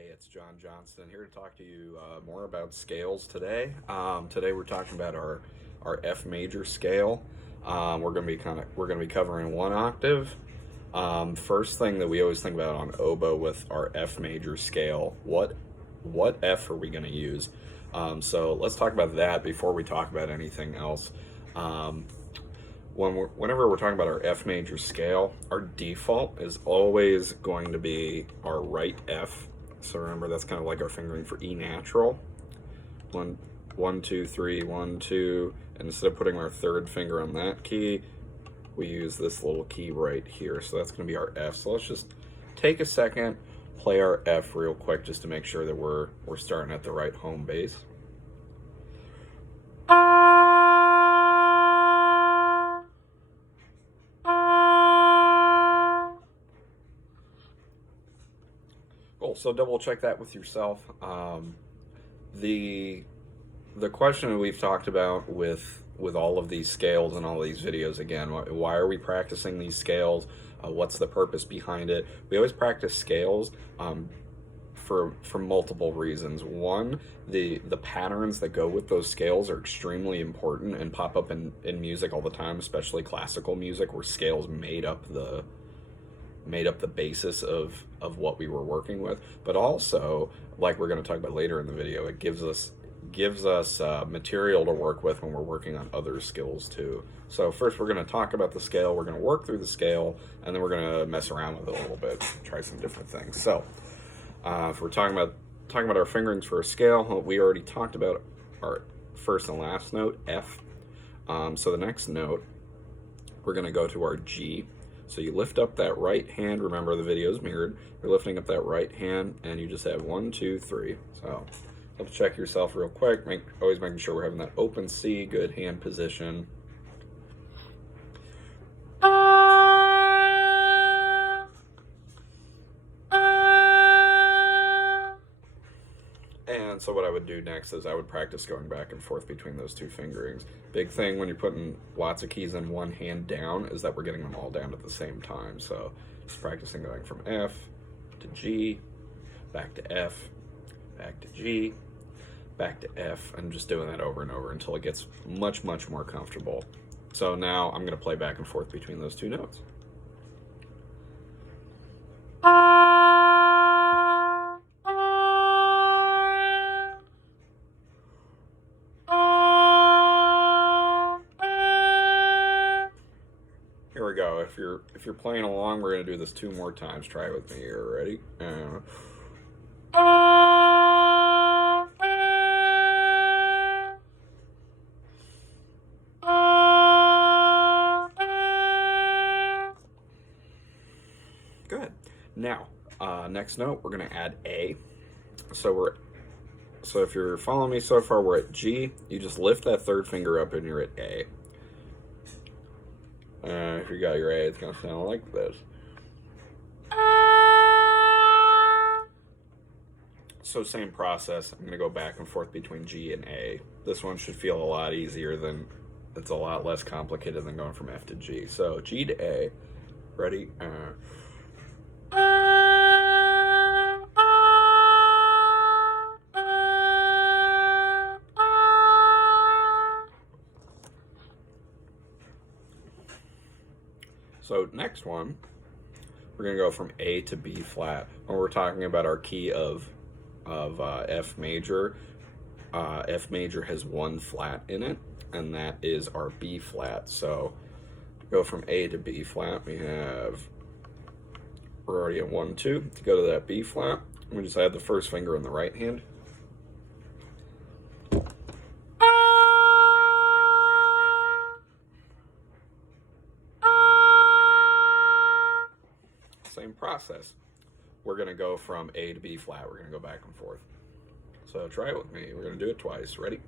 Hey, it's John Johnston here to talk to you more about scales today. Today we're talking about our F major scale. We're gonna be covering one octave. First thing that we always think about on oboe with our F major scale, what F are we gonna use? So let's talk about that before we talk about anything else. Um, Whenever we're talking about our F major scale, our default is always going to be our right F. So remember, that's kind of like our fingering for E natural. One, 1, 2, 3, 1, 2. And instead of putting our third finger on that key, we use this little key right here. So that's going to be our F. So let's just take a second, play our F real quick just to make sure that we're starting at the right home base. Cool. So double check that with yourself. The question we've talked about with all of these scales and all these videos, again, why are we practicing these scales? What's the purpose behind it? We always practice scales for multiple reasons. One, the patterns that go with those scales are extremely important and pop up in music all the time, especially classical music, where scales made up the basis of what we were working with. But also, like we're going to talk about later in the video, it gives us material to work with when we're working on other skills too. So first we're going to talk about the scale, we're going to work through the scale, and then we're going to mess around with it a little bit, try some different things. So if we're talking about our fingerings for a scale, we already talked about our first and last note, F. So the next note, we're going to go to our G. So you lift up that right hand. Remember, the video is mirrored. You're lifting up that right hand, and you just have 1, 2, 3. So let's check yourself real quick. Always making sure we're having that open C, good hand position. And so what I would do next is I would practice going back and forth between those two fingerings. Big thing when you're putting lots of keys in one hand down is that we're getting them all down at the same time. So just practicing going from F to G, back to F, back to G, back to F, and just doing that over and over until it gets much, much more comfortable. So now I'm going to play back and forth between those two notes. Here we go. If you're playing along, we're gonna do this 2 more times. Try it with me here. Ready? Good. Now, next note, we're gonna add A. So if you're following me so far, we're at G. You just lift that third finger up and you're at A. If you got your A, it's going to sound like this. So same process. I'm going to go back and forth between G and A. This one should feel a lot easier it's a lot less complicated than going from F to G. So G to A. Ready? So next one, we're going to go from A to B flat. When we're talking about our key of F major, F major has 1 flat in it, and that is our B flat. So go from A to B flat. We're already at 1, 2. To go to that B flat, we just add the first finger in the right hand. Same process. We're going to go from A to B flat. We're going to go back and forth. So try it with me. We're going to do it twice. Ready?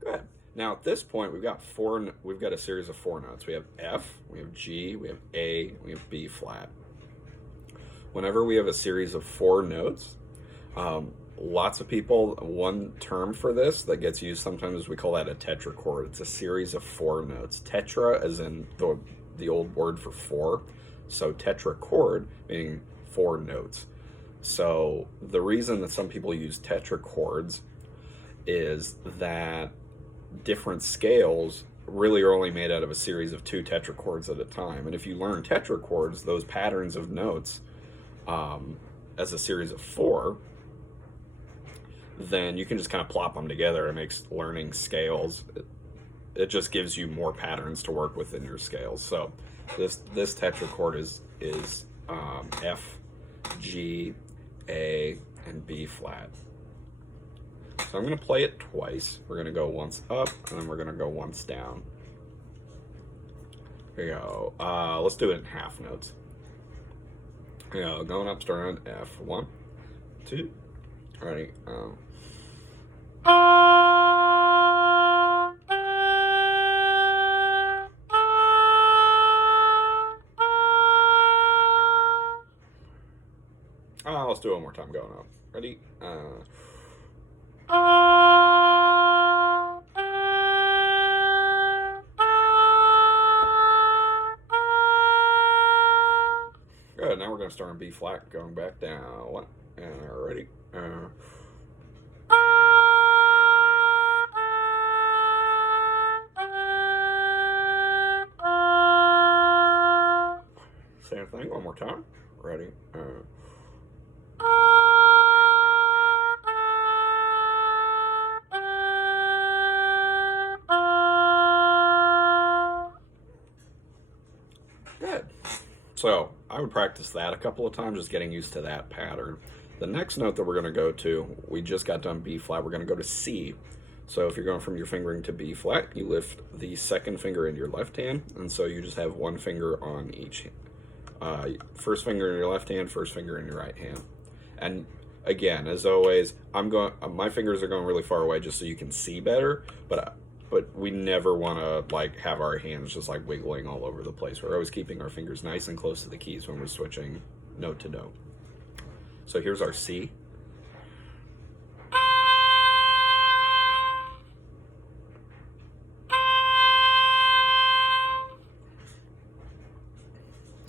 Good. Now at this point, we've got a series of 4 notes. We have F, we have G, we have A, we have B flat. Whenever we have a series of 4 notes, lots of people, one term for this that gets used sometimes, we call that a tetrachord. It's a series of 4 notes. Tetra as in the old word for 4. So tetrachord meaning 4 notes. So the reason that some people use tetrachords is that different scales really are only made out of a series of 2 tetrachords at a time. And if you learn tetrachords, those patterns of notes, as a series of 4, then you can just kind of plop them together. It makes learning scales, it just gives you more patterns to work with in your scales. So this tetrachord is F, G, A, and B flat. So I'm going to play it twice. We're going to go once up, and then we're going to go once down. Here we go. Let's do it in half notes. Here we go. Going up, starting on F. 1, 2. Ready. Let's do it one more time. Going up. Ready. Good. Now we're going to start on B flat, going back down. 1. Ready. Same thing. One more time. Ready. Good. So I would practice that a couple of times, just getting used to that pattern. The next note that we're going to go to, we just got done B flat, we're going to go to C. So if you're going from your fingering to B flat, you lift the second finger in your left hand, and so you just have one finger on each hand. First finger in your left hand, first finger in your right hand. And again, as always, my fingers are going really far away just so you can see better, but we never want to like have our hands just like wiggling all over the place. We're always keeping our fingers nice and close to the keys when we're switching note to note. So here's our C.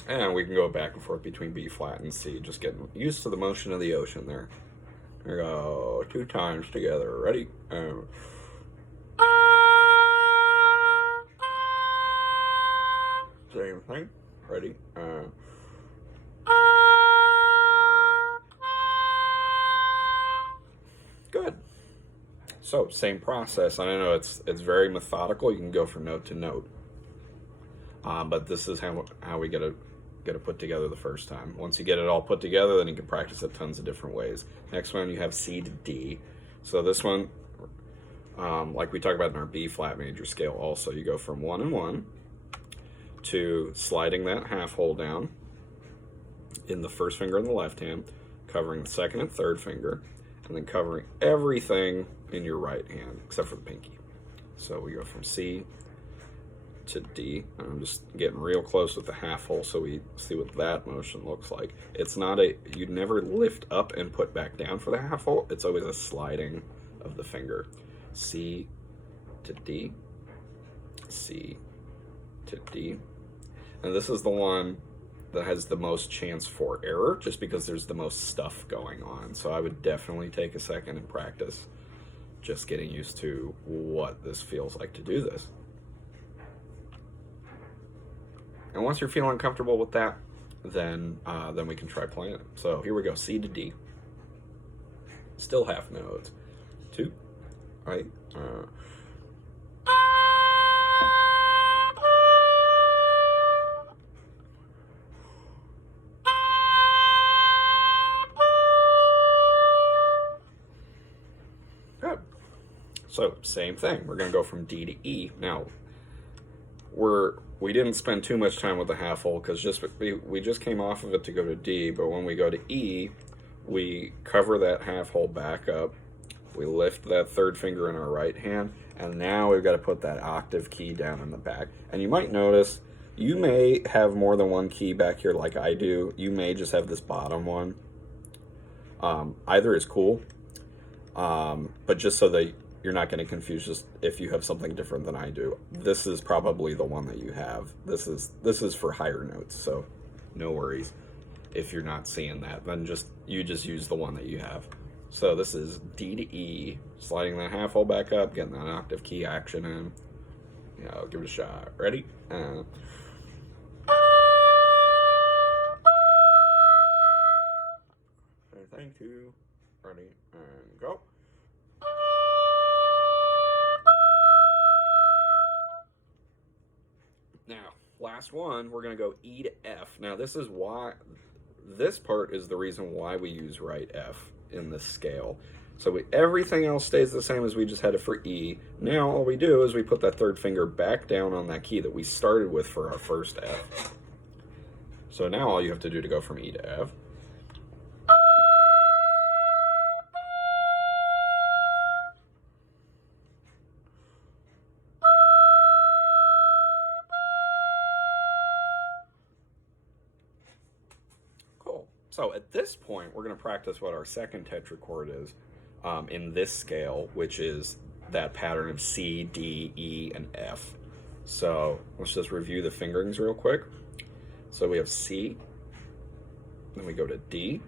And we can go back and forth between B flat and C, just getting used to the motion of the ocean there. Here we go, 2 times together. Ready? Same thing. Ready? Good. So same process. I know it's very methodical. You can go from note to note, but this is how we get it put together the first time. Once you get it all put together, then you can practice it tons of different ways. Next one, you have C to D. So this one, like we talked about in our B flat major scale also, you go from 1 and 1 to sliding that half hole down in the first finger in the left hand, covering the second and third finger, and then covering everything in your right hand except for the pinky. So we go from C to D, and I'm just getting real close with the half hole so we see what that motion looks like. It's not you never lift up and put back down for the half hole. It's always a sliding of the finger. C to D, C to D. And this is the one that has the most chance for error just because there's the most stuff going on. So I would definitely take a second and practice just getting used to what this feels like to do this. And once you're feeling comfortable with that, then we can try playing it. So here we go, C to D. Still half notes. 2, right? Good. So same thing. We're going to go from D to E. Now, we didn't spend too much time with the half hole because we just came off of it to go to D, but when we go to E, we cover that half hole back up, we lift that third finger in our right hand, and now we've got to put that octave key down in the back. And you might notice you may have more than one key back here like I do. You may just have this bottom one. Either is cool. But just so that you're not getting confused, just if you have something different than I do, this is probably the one that you have. This is for higher notes, so no worries if you're not seeing that. Then you just use the one that you have. So this is D to E, sliding that half hole back up, getting that octave key action in. Yeah, I'll give it a shot. Ready? Thing two. Ready? And go. Now, last one, we're going to go E to F. Now, this part is the reason why we use right F in this scale. So everything else stays the same as we just had it for E. Now, all we do is we put that third finger back down on that key that we started with for our first F. So now all you have to do to go from E to F. So at this point, we're going to practice what our second tetrachord is in this scale, which is that pattern of C, D, E, and F. So let's just review the fingerings real quick. So we have C, then we go to D,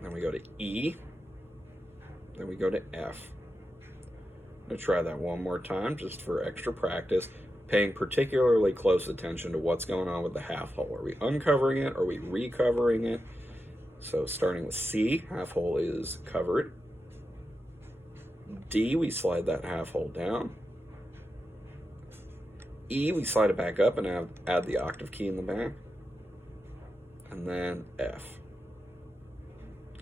then we go to E, then we go to F. I'm going to try that one more time just for extra practice, paying particularly close attention to what's going on with the half hole. Are we uncovering it? Are we recovering it? So starting with C, half hole is covered. D, we slide that half hole down. E, we slide it back up and add the octave key in the back. And then F.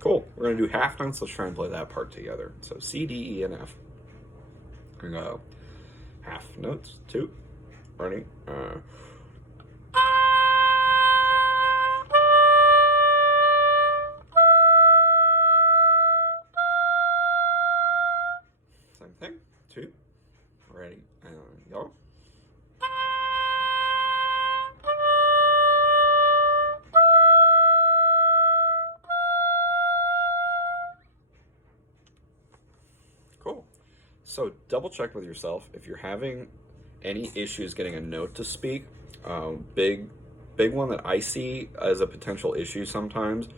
Cool. We're going to do half notes. Let's try and play that part together. So C, D, E, and F. We're going to go half notes, 2. Ready? Same thing. 2. Ready? And go. Cool. So double check with yourself if you're having any issues getting a note to speak. Big one that I see as a potential issue sometimes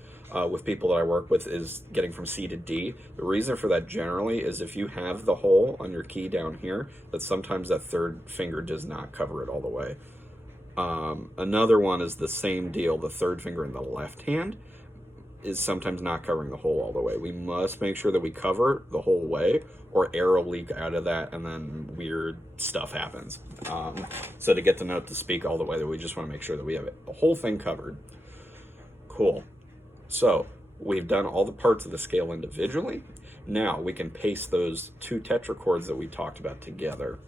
with people that I work with is getting from C to D. The reason for that generally is if you have the hole on your key down here, that sometimes that third finger does not cover it all the way. Another one is the same deal. The third finger in the left hand is sometimes not covering the hole all the way. We must make sure that we cover the whole way, or air will leak out of that and then weird stuff happens. So to get the note to speak all the way, that we just want to make sure that we have the whole thing covered. Cool. So we've done all the parts of the scale individually. Now we can paste those 2 tetrachords that we talked about together.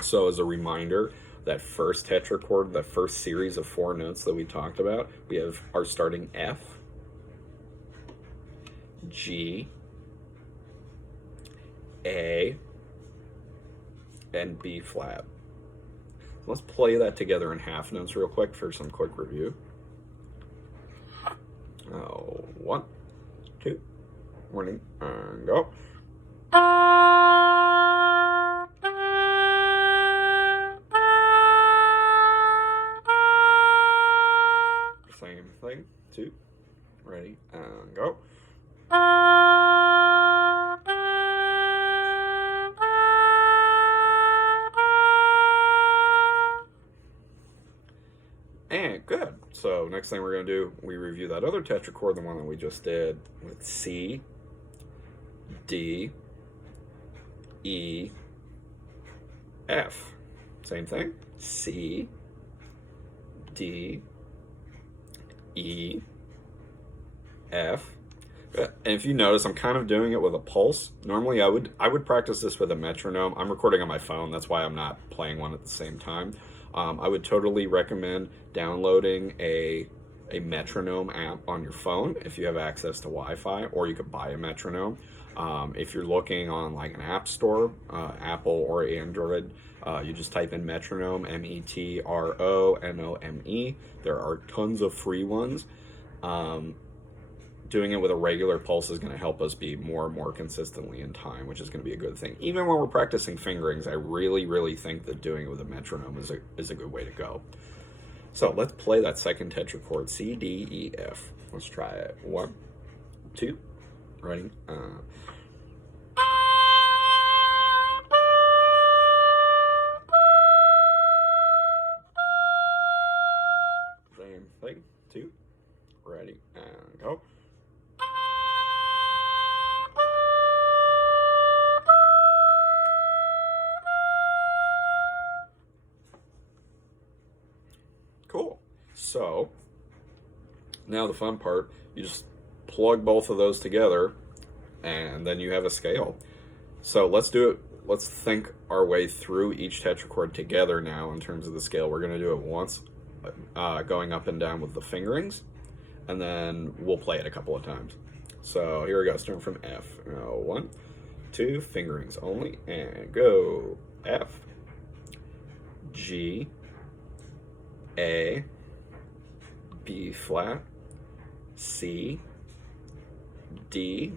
So as a reminder, that first tetrachord, that first series of 4 notes that we talked about, we have our starting F, G, A, and B flat. Let's play that together in half notes real quick for some quick review. 1, 2, warning, and go. Same thing, 2, ready, and go. And good. So next thing we're going to do, we review that other tetrachord, the one that we just did, with C, D, E, F. Same thing. C, D, E, F. And if you notice, I'm kind of doing it with a pulse. Normally I would practice this with a metronome. I'm recording on my phone, that's why I'm not playing one at the same time. I would totally recommend downloading a metronome app on your phone if you have access to Wi-Fi, or you could buy a metronome. If you're looking on like an app store, Apple or Android, you just type in metronome, M-E-T-R-O-N-O-M-E. There are tons of free ones. doing it with a regular pulse is going to help us be more and more consistently in time, which is going to be a good thing. Even when we're practicing fingerings, I really think that doing it with a metronome is a good way to go. So let's play that second tetrachord, C, D, E, F. Let's try it. 1, 2, ready? Same thing, 2, ready, and go. Cool. So now the fun part, you just plug both of those together and then you have a scale. So let's do it. Let's think our way through each tetrachord together now in terms of the scale. We're going to do it once, going up and down with the fingerings, and then we'll play it a couple of times. So here we go, starting from F. 1, 2, fingerings only, and go. F, G, A, B flat, C, D,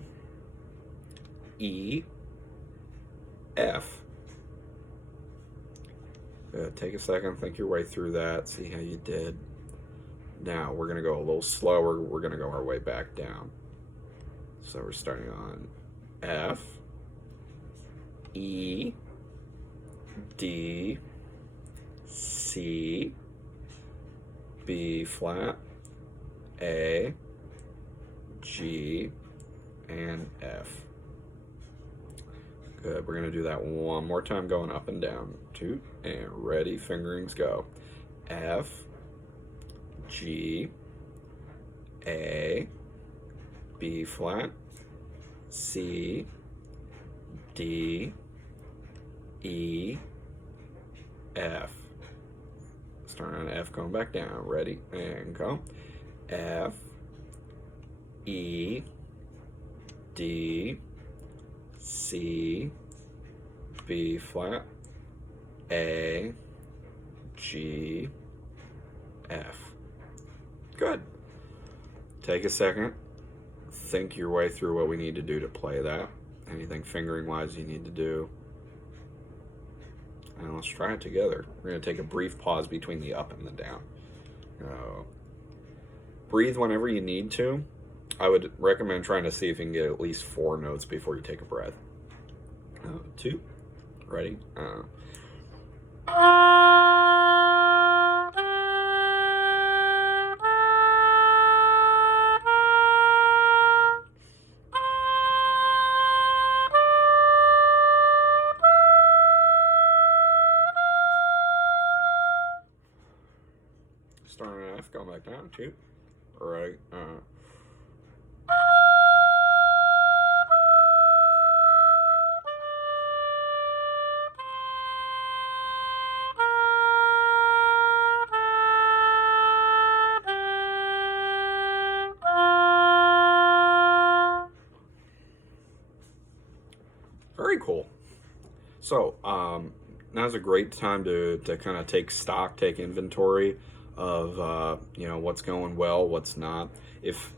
E, F. Good. Take a second, think your way through that, see how you did. Now we're going to go a little slower, we're going to go our way back down. So we're starting on F, E, D, C, B flat, A, G, and F. Good, we're gonna do that one more time, going up and down. 2, and ready, fingerings go. F, G, A, B flat, C, D, E, F. Starting on F, going back down. Ready, and go. F, E, D, C, B flat, A, G, F. Good. Take a second. Think your way through what we need to do to play that. Anything fingering wise you need to do. And let's try it together. We're going to take a brief pause between the up and the down. Breathe whenever you need to. I would recommend trying to see if you can get at least 4 notes before you take a breath. 2, ready? Starting on F, going back down. 2, ready? Very cool. So now's a great time to kind of take stock, take inventory of what's going well, what's not. If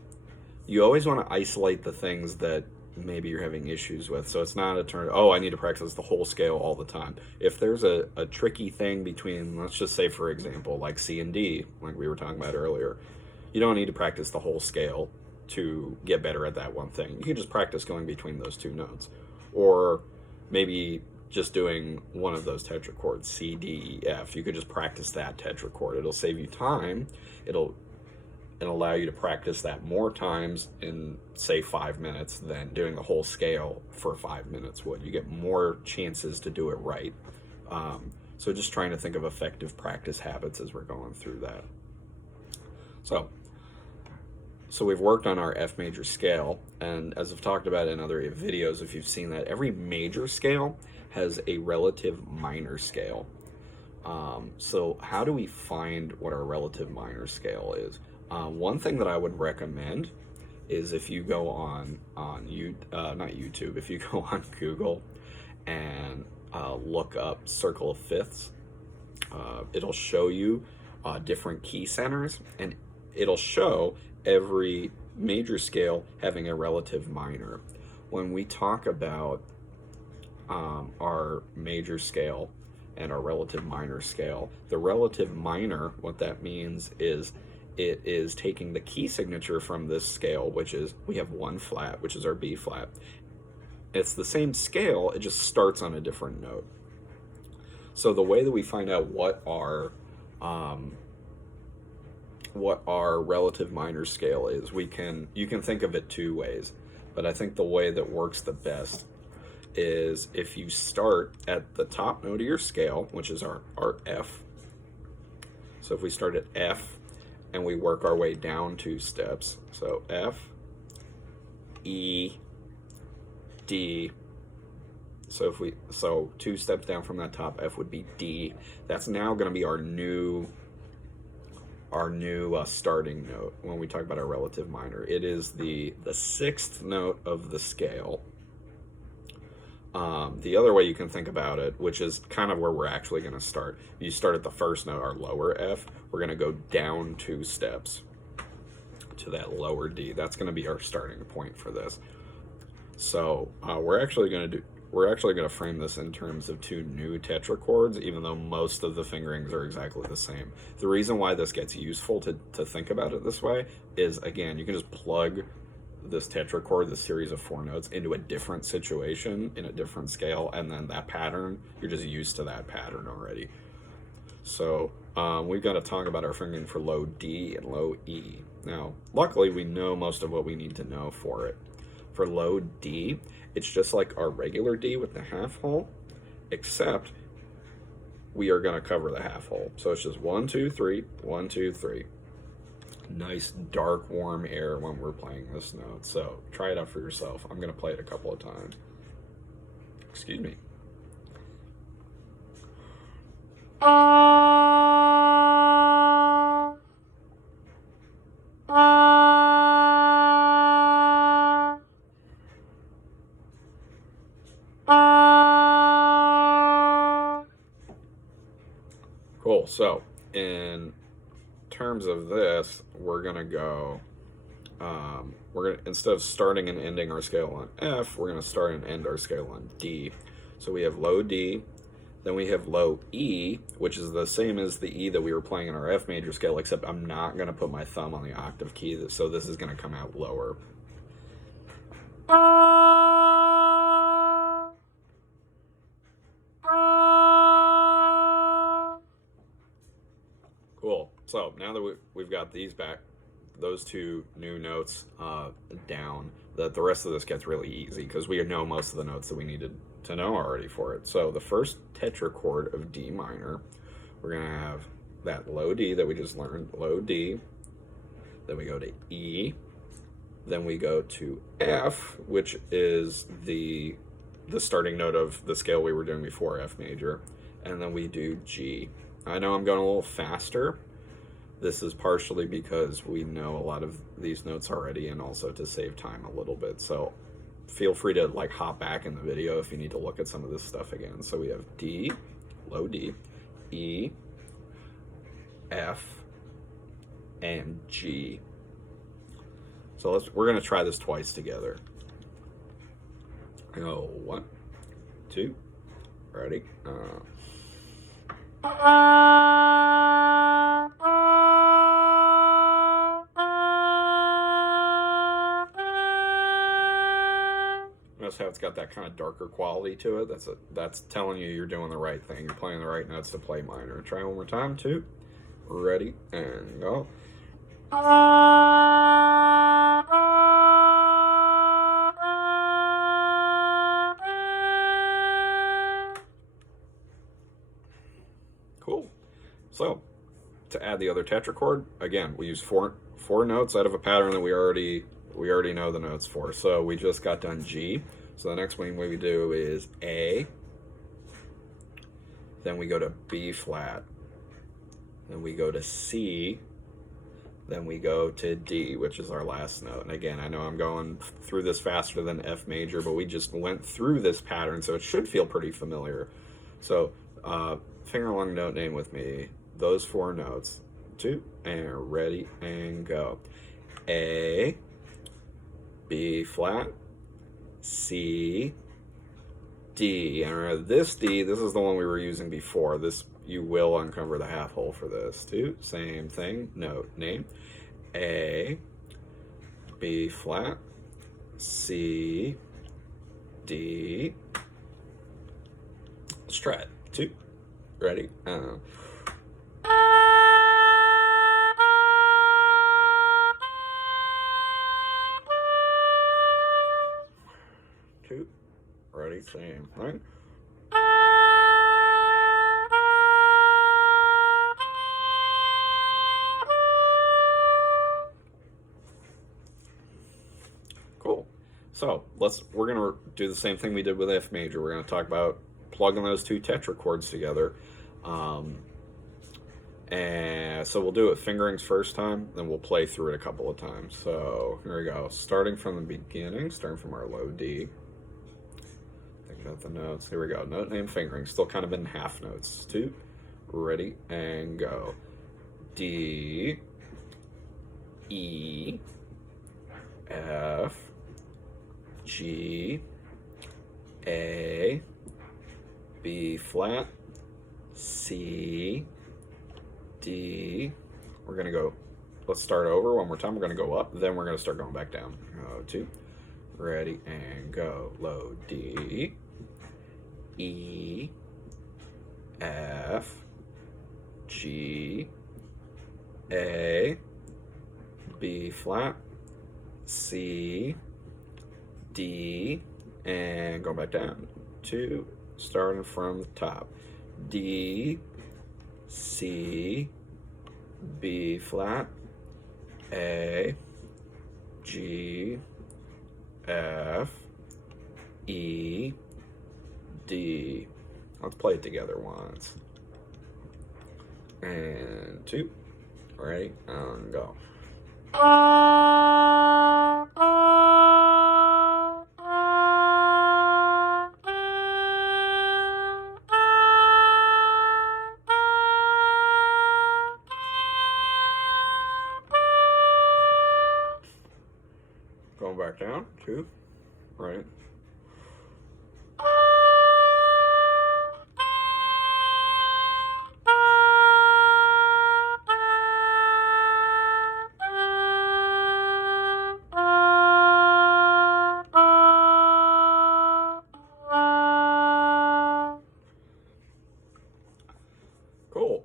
you always want to isolate the things that maybe you're having issues with, so it's not a turn, oh, I need to practice the whole scale all the time. If there's a tricky thing between, let's just say for example, like C and D, like we were talking about earlier, you don't need to practice the whole scale to get better at that one thing. You can just practice going between those 2 notes, or maybe just doing one of those tetrachords, C, D, E, F. You could just practice that tetrachord. It'll save you time. It'll allow you to practice that more times in, say, 5 minutes than doing the whole scale for 5 minutes would. You get more chances to do it right. So just trying to think of effective practice habits as we're going through that. So we've worked on our F major scale, and as I've talked about in other videos, if you've seen that, every major scale has a relative minor scale. So how do we find what our relative minor scale is? One thing that I would recommend is if you go on not YouTube, if you go on Google and look up circle of fifths, it'll show you different key centers, and it'll show every major scale having a relative minor. When we talk about our major scale and our relative minor scale, the relative minor, what that means is it is taking the key signature from this scale, which is, we have one flat, which is our B flat. It's the same scale, it just starts on a different note. So the way that we find out what our relative minor scale is, you can think of it two ways, but I think the way that works the best is if you start at the top note of your scale, which is our F. So if we start at F and we work our way down 2 steps, so F, E, D. So 2 steps down from that top F would be D. That's now going to be our new starting note when we talk about our relative minor. It is the 6th note of the scale. The other way you can think about it, which is kind of where we're actually going to start, you start at the first note, our lower F. We're going to go down 2 steps to that lower D. That's going to be our starting point for this. So we're actually going to frame this in terms of 2 new tetrachords, even though most of the fingerings are exactly the same. The reason why this gets useful to think about it this way is, again, you can just plug this tetrachord, this series of 4 notes, into a different situation in a different scale, and then that pattern, you're just used to that pattern already. So we've got to talk about our fingering for low D and low E. Now, luckily, we know most of what we need to know for it. For low D, it's just like our regular D with the half hole, except we are going to cover the half hole. So it's just 1, 2, 3, 1, 2, 3. Nice dark warm air when we're playing this note. So try it out for yourself. I'm going to play it a couple of times. Excuse me. Cool. So in terms of this, we're gonna go. Instead of starting and ending our scale on F, we're gonna start and end our scale on D. So we have low D, then we have low E, which is the same as the E that we were playing in our F major scale, except I'm not gonna put my thumb on the octave key, so this is gonna come out lower. Cool. So now that we've got these back, those 2 new notes down, that the rest of this gets really easy because we know most of the notes that we needed to know already for it. So the first tetrachord of D minor, we're going to have that low D that we just learned, low D, then we go to E, then we go to F, which is the starting note of the scale we were doing before, F major, and then we do G. I know I'm going a little faster. This is partially because we know a lot of these notes already, and also to save time a little bit. So feel free to hop back in the video if you need to look at some of this stuff again. So we have D, low D, E, F, and G. So we're going to try this twice together. Go 1, 2, ready? Notice how it's got that kind of darker quality to it. That's telling you you're doing the right thing. You're playing the right notes to play minor. Try one more time. 2, ready, and go. Cool. So to add the other tetrachord, again, we use four notes out of a pattern that we already know the notes for. So we just got done G. So the next one we do is A. Then we go to B flat. Then we go to C. Then we go to D, which is our last note. And again, I know I'm going through this faster than F major, but we just went through this pattern, so it should feel pretty familiar. So finger along note name with me. Those 4 notes. 2, and ready, and go. A, B flat, C, D. And remember this D, this is the one we were using before. This, you will uncover the half hole for this too. Same thing, note, name. A, B flat, C, D. Let's try it. 2. Ready? 2. Ready? Same. Right? Cool. So we're gonna do the same thing we did with F major. We're gonna talk about plugging those 2 tetrachords together. And so we'll do it fingerings first time, then we'll play through it a couple of times. So here we go. Starting from the beginning, starting from our low D. Think about the notes. Here we go. Note, name, fingering. Still kind of in half notes. 2. Ready, and go. D, E, F, G, A, B flat, C, D. We're gonna go, let's start over one more time. We're gonna go up, then we're gonna start going back down. 2. Ready, and go. Low D, E, F, G, A, B flat, C, D, and go back down. 2, starting from the top. D, C, B flat, A, G, F, E, D. Let's play it together once. And 2. Ready, and go. Going back down. 2. Right. Cool.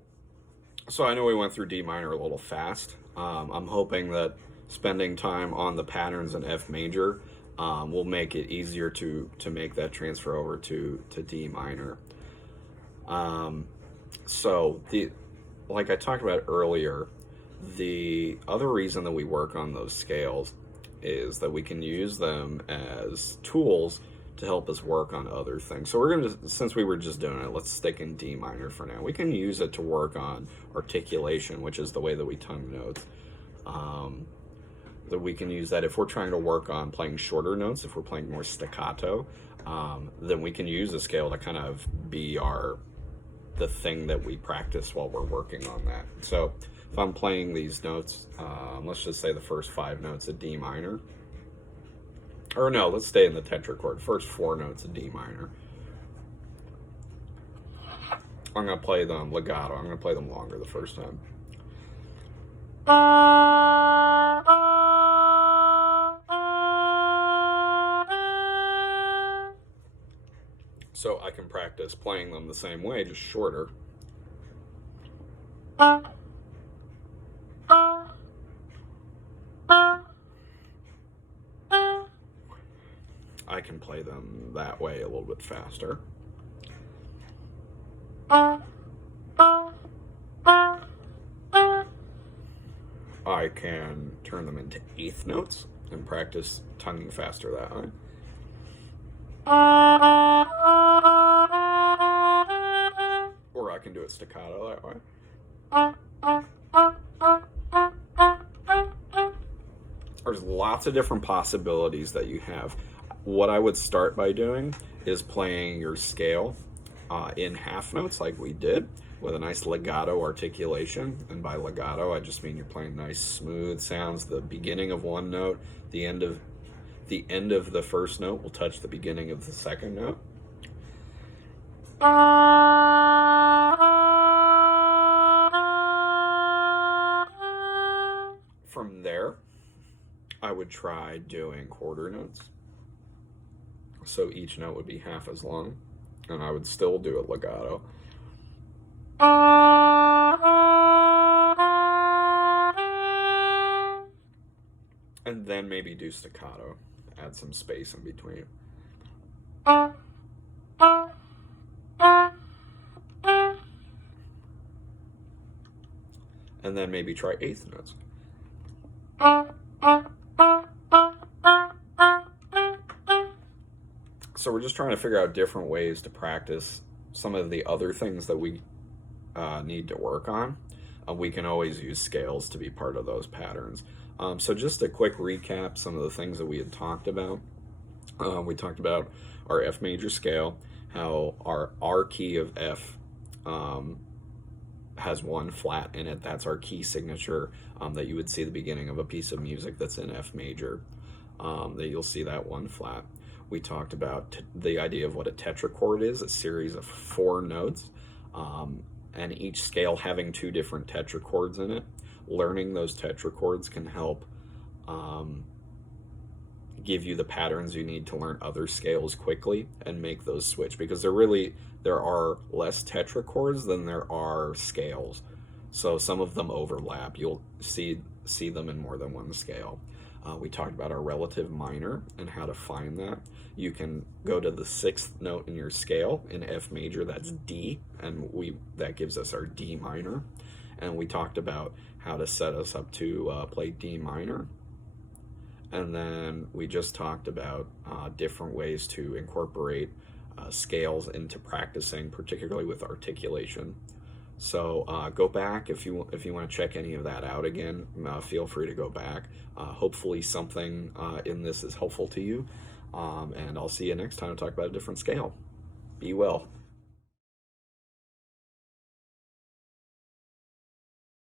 So I know we went through D minor a little fast. I'm hoping that spending time on the patterns in F major will make it easier to make that transfer over to D minor. So like I talked about earlier, the other reason that we work on those scales is that we can use them as tools to help us work on other things. So we're gonna, since we were just doing it, let's stick in D minor for now. We can use it to work on articulation, which is the way that we tongue notes. That we can use that if we're trying to work on playing shorter notes, if we're playing more staccato, then we can use the scale to kind of be the thing that we practice while we're working on that. So if I'm playing these notes, let's just say the first 5 notes of D minor, or no, let's stay in the tetrachord, first 4 notes of D minor. I'm gonna play them legato, I'm gonna play them longer the first time. So I can practice playing them the same way, just shorter. I can play them that way a little bit faster. I can turn them into 1/8 notes and practice tonguing faster that way. Or I can do it staccato that way. There's lots of different possibilities that you have. What I would start by doing is playing your scale in half notes like we did, with a nice legato articulation. And by legato, I just mean you're playing nice smooth sounds, the beginning of one note, the end of the end of the first note will touch the beginning of the second note. From there, I would try doing quarter notes. So each note would be half as long, and I would still do it legato. And then maybe do staccato, add some space in between. And then maybe try eighth notes. So we're just trying to figure out different ways to practice some of the other things that we need to work on. We can always use scales to be part of those patterns. So just a quick recap, some of the things that we had talked about. We talked about our F major scale, how our key of F has one flat in it. That's our key signature that you would see at the beginning of a piece of music that's in F major, that you'll see that one flat. We talked about the idea of what a tetrachord is, a series of 4 notes, and each scale having 2 different tetrachords in it. Learning those tetrachords can help give you the patterns you need to learn other scales quickly and make those switch, because there are less tetrachords than there are scales. So some of them overlap. You'll see them in more than one scale. We talked about our relative minor and how to find that. You can go to the 6th note in your scale in F major, that's D, and that gives us our D minor. And we talked about how to set us up to play D minor. And then we just talked about different ways to incorporate scales into practicing, particularly with articulation. So go back if you want to check any of that out again. Feel free to go back. Hopefully something in this is helpful to you. And I'll see you next time to talk about a different scale. Be well.